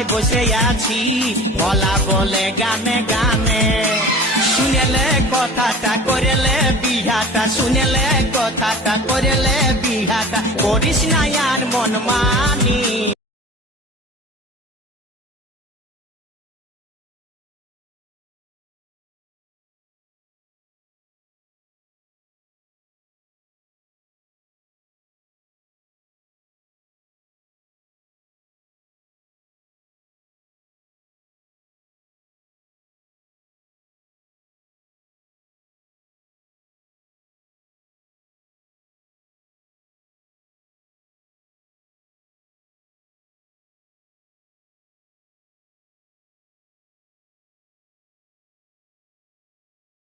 বাসায় বসে আছি বলা বলে গানে গানে শুনেলে কথাটা করেলে বিহাটা শুনেলে কথাটা করেলে বিহাটা করিস না আর মন মানি